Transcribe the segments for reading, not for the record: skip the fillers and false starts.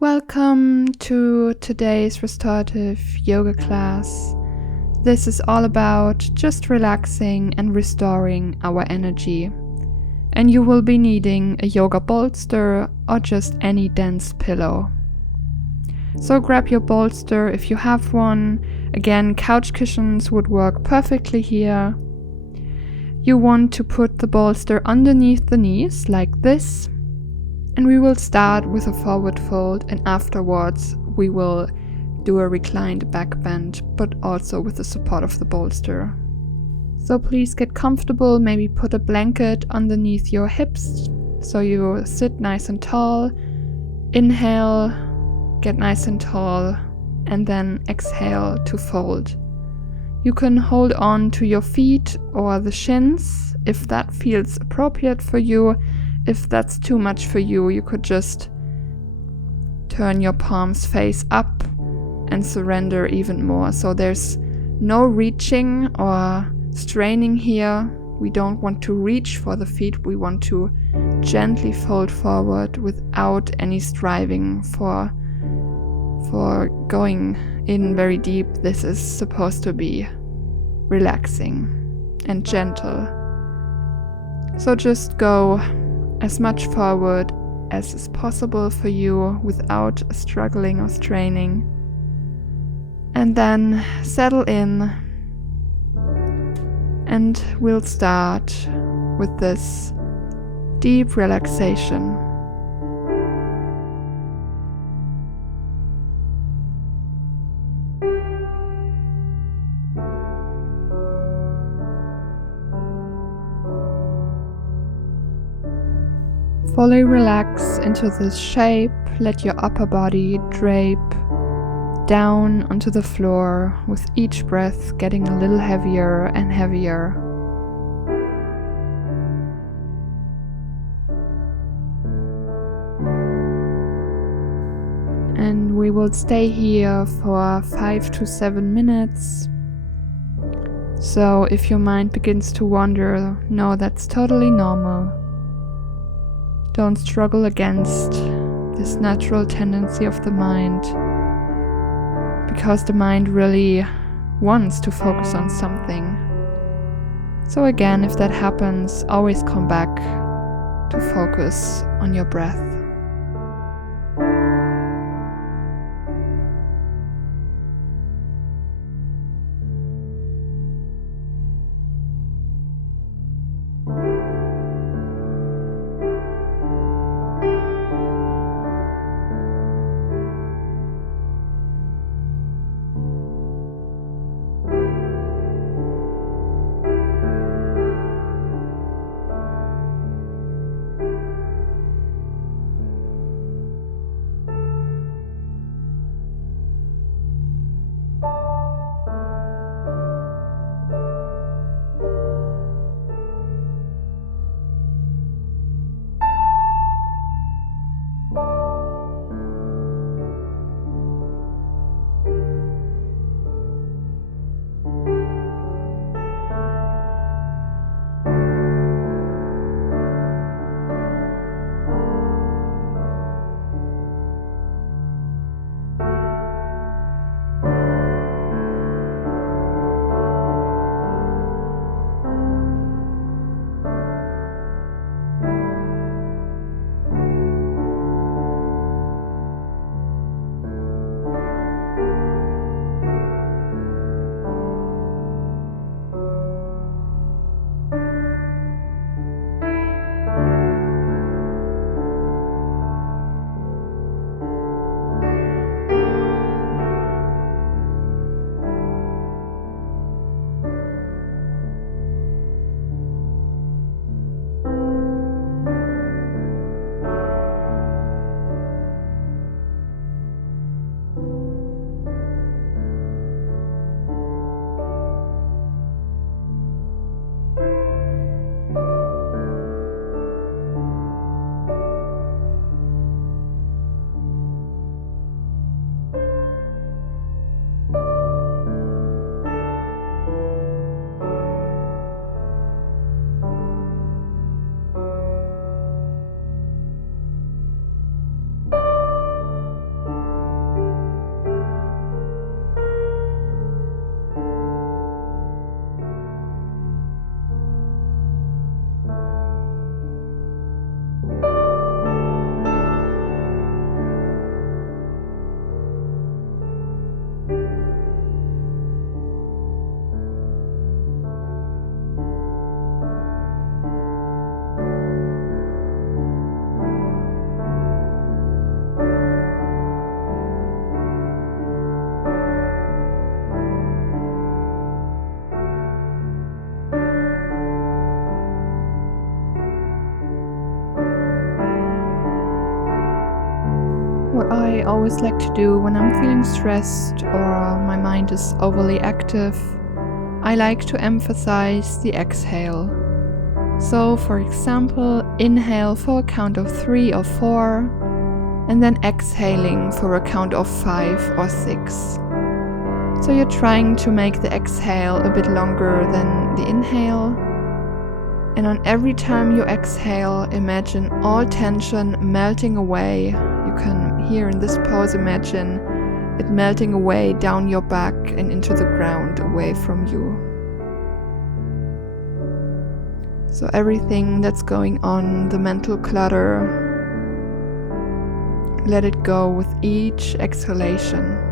Welcome to today's restorative yoga class. This is all about just relaxing and restoring our energy. And you will be needing a yoga bolster or just any dense pillow. So grab your bolster if you have one. Again, couch cushions would work perfectly here. You want to put the bolster underneath the knees like this. And we will start with a forward fold, and afterwards we will do a reclined back bend, but also with the support of the bolster. So please get comfortable, maybe put a blanket underneath your hips so you sit nice and tall. Inhale, get nice and tall, and then exhale to fold. You can hold on to your feet or the shins if that feels appropriate for you. If that's too much for you, you could just turn your palms face up and surrender even more. So there's no reaching or straining here. We don't want to reach for the feet. We want to gently fold forward without any striving for going in very deep. This is supposed to be relaxing and gentle. So just go as much forward as is possible for you without struggling or straining. And then settle in, and we'll start with this deep relaxation. Fully relax into this shape. Let your upper body drape down onto the floor, with each breath getting a little heavier and heavier. And we will stay here for 5 to 7 minutes. So if your mind begins to wander, know that's totally normal. Don't struggle against this natural tendency of the mind, because the mind really wants to focus on something. So again, if that happens, always come back to focus on your breath. What I always like to do when I'm feeling stressed or my mind is overly active, I like to emphasize the exhale. So, for example, inhale for a count of 3 or 4, and then exhaling for a count of 5 or 6. So you're trying to make the exhale a bit longer than the inhale. And on every time you exhale, imagine all tension melting away. You can, here in this pose, imagine it melting away down your back and into the ground away from you. So everything that's going on, the mental clutter, let it go with each exhalation.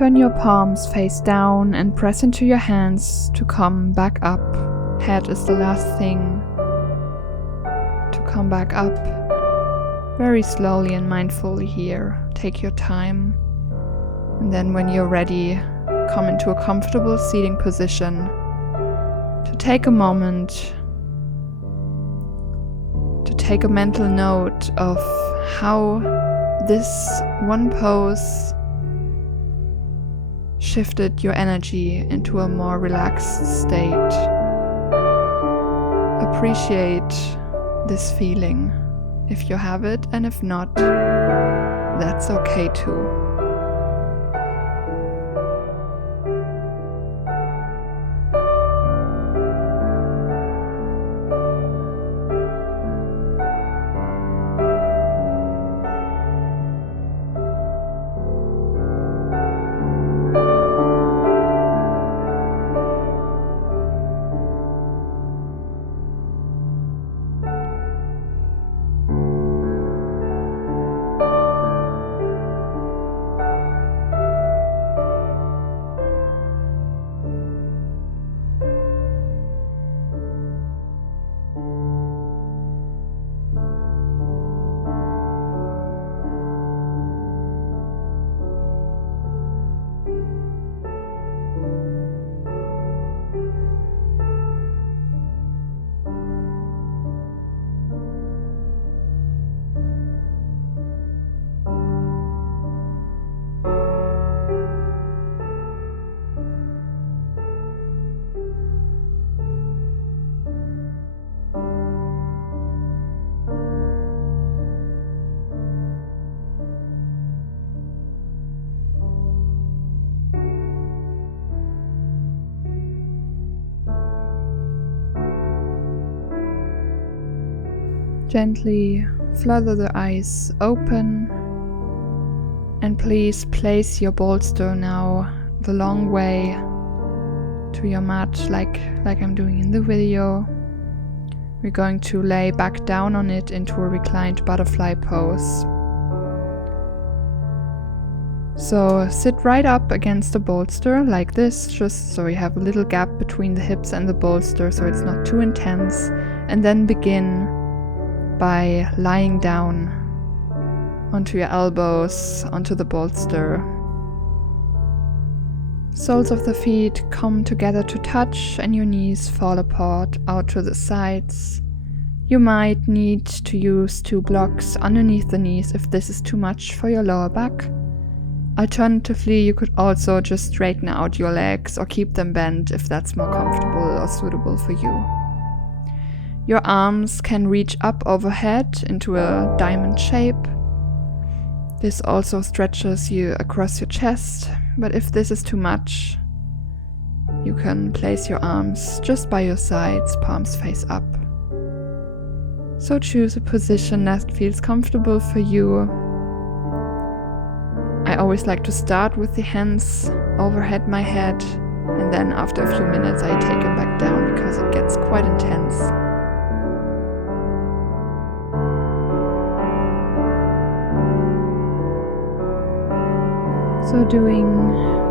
Turn your palms face down and press into your hands to come back up. Head is the last thing to come back up. Very slowly and mindfully here. Take your time. And then when you're ready, come into a comfortable seating position to take a moment to take a mental note of how this one pose shifted your energy into a more relaxed state. Appreciate this feeling if you have it, and if not, that's okay too. Gently flutter the eyes open, and please place your bolster now the long way to your mat, like I'm doing in the video. We're going to lay back down on it into a reclined butterfly pose. So sit right up against the bolster like this, just so you have a little gap between the hips and the bolster so it's not too intense, and then begin by lying down onto your elbows, onto the bolster. Soles of the feet come together to touch and your knees fall apart out to the sides. You might need to use 2 blocks underneath the knees if this is too much for your lower back. Alternatively, you could also just straighten out your legs or keep them bent if that's more comfortable or suitable for you. Your arms can reach up overhead into a diamond shape. This also stretches you across your chest, but if this is too much, you can place your arms just by your sides, palms face up. So choose a position that feels comfortable for you. I always like to start with the hands overhead my head, and then after a few minutes I take them back down because it gets quite intense. So doing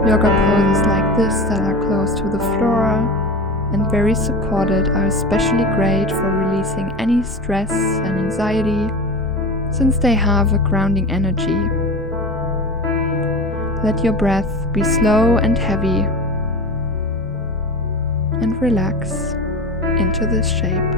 yoga poses like this that are close to the floor and very supported are especially great for releasing any stress and anxiety, since they have a grounding energy. Let your breath be slow and heavy, and relax into this shape.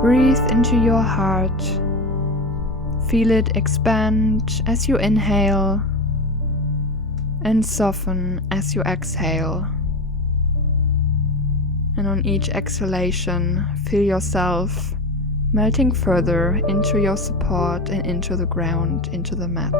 Breathe into your heart. Feel it expand as you inhale and soften as you exhale. And on each exhalation, feel yourself melting further into your support and into the ground, into the mat.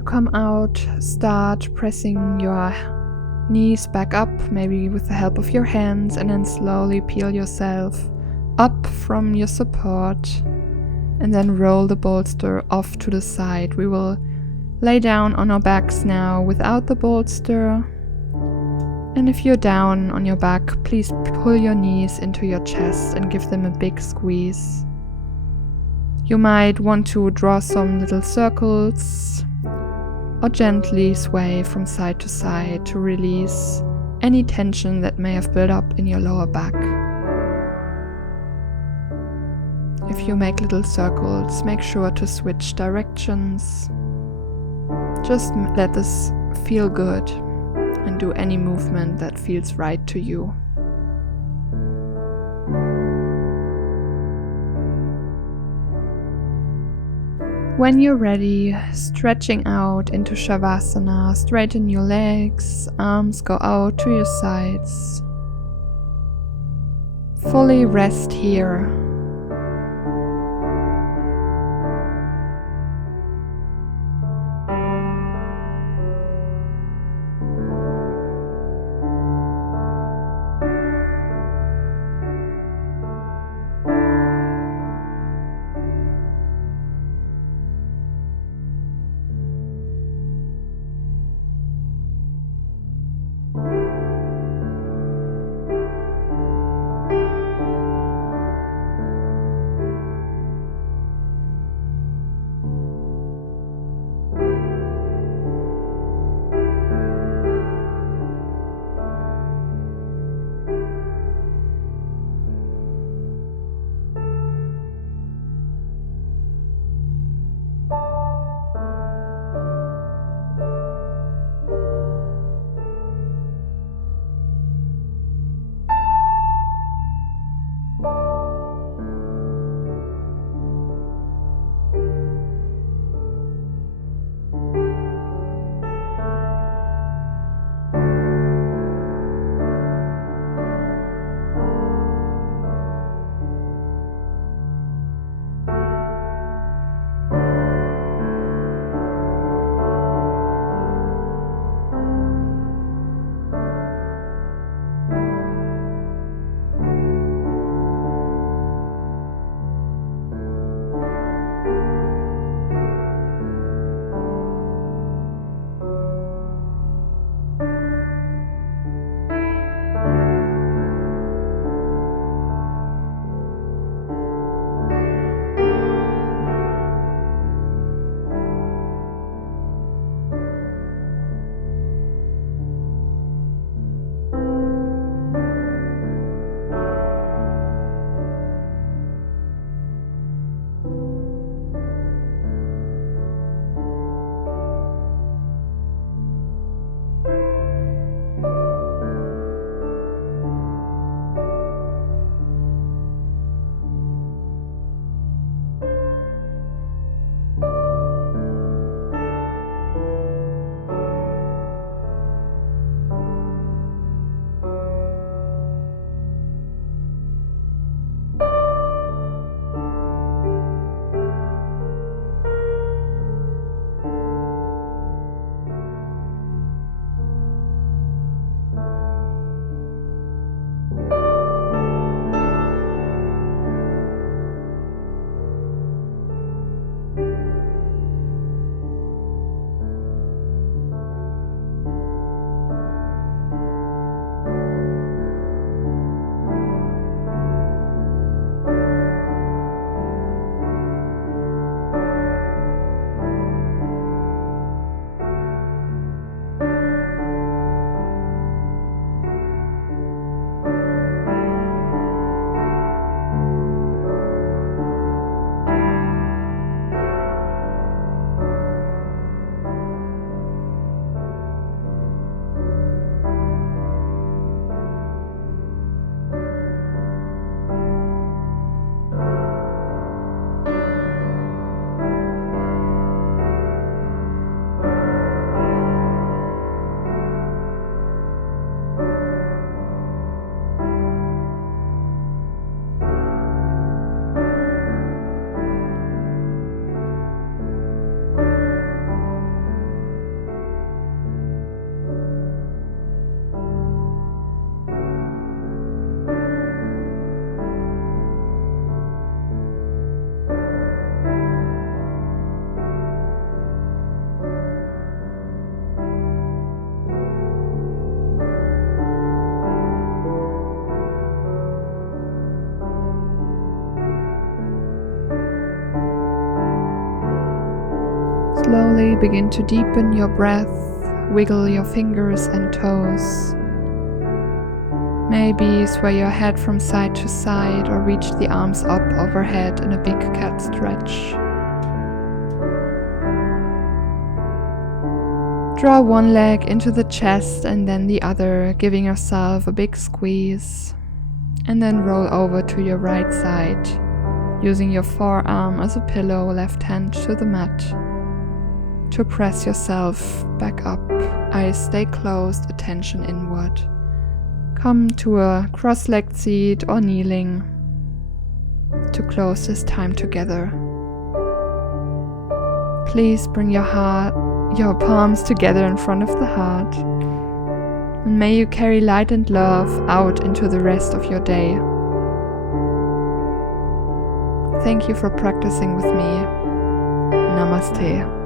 To come out, start pressing your knees back up, maybe with the help of your hands, and then slowly peel yourself up from your support and then roll the bolster off to the side. We will lay down on our backs now without the bolster. And if you're down on your back, please pull your knees into your chest and give them a big squeeze. You might want to draw some little circles or gently sway from side to side to release any tension that may have built up in your lower back. If you make little circles, make sure to switch directions. Just let this feel good and do any movement that feels right to you. When you're ready, stretching out into Shavasana, straighten your legs, arms go out to your sides. Fully rest here. slowly begin to deepen your breath, wiggle your fingers and toes. Maybe sway your head from side to side or reach the arms up overhead in a big cat stretch. Draw one leg into the chest and then the other, giving yourself a big squeeze. And then roll over to your right side, using your forearm as a pillow, left hand to the mat. To press yourself back up, eyes stay closed, attention inward. Come to a cross-legged seat or kneeling to close this time together. Please bring your palms together in front of the heart, and may you carry light and love out into the rest of your day. Thank you for practicing with me. Namaste.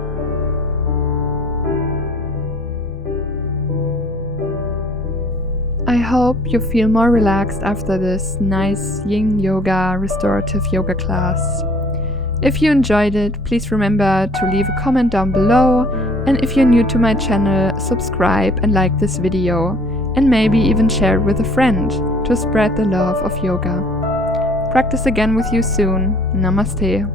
I hope you feel more relaxed after this nice yin yoga, restorative yoga class. If you enjoyed it, please remember to leave a comment down below, and if you're new to my channel, subscribe and like this video, and maybe even share it with a friend to spread the love of yoga. Practice again with you soon. Namaste.